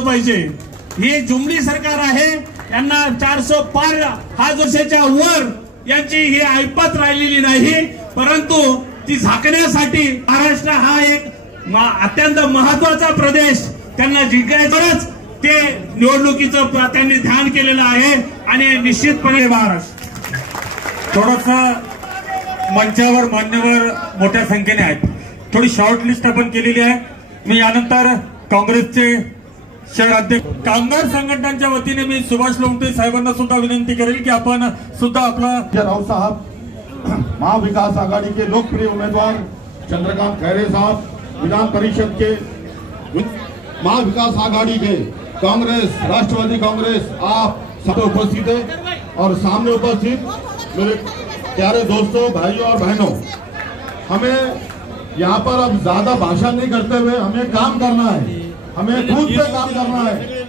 पाहिजे। हे जुमडी सरकार आहे, यांना 400 पार हा वर्षाच्या वर यांची ही ऐपत राहिलेली नाही, परंतु ती झाकण्यासाठी महाराष्ट्र हा एक अत्यंत महत्वाचा प्रदेश त्यांना जिंकायचंच ते निवडणुकीचं त्यांनी ध्यान केलेलं आहे आणि निश्चितपणे महाराष्ट्र थोडासा मंचावर मान्यवर मोठ्या संख्येने आहेत। थोडी शॉर्ट लिस्ट आपण केलेली आहे। मी यानंतर काँग्रेसचे शहर अध्यक्ष कामगार संघटनांच्या वतीने मी सुभाष लोमटे साहेबांना सुद्धा विनंती करेल की आपण सुद्धा आपला राव साहब, महाविकास आघाड़ी के लोकप्रिय उम्मीदवार चंद्रकांत खैरे साहब, विधान परिषद के महाविकास आघाड़ी के कांग्रेस राष्ट्रवादी कांग्रेस आप सब उपस्थित है और सामने उपस्थित मेरे प्यारे दोस्तों, भाइयों और बहनों, हमें यहाँ पर अब ज्यादा भाषण नहीं करते हुए हमें काम करना है, हमें खुद पे काम करना है।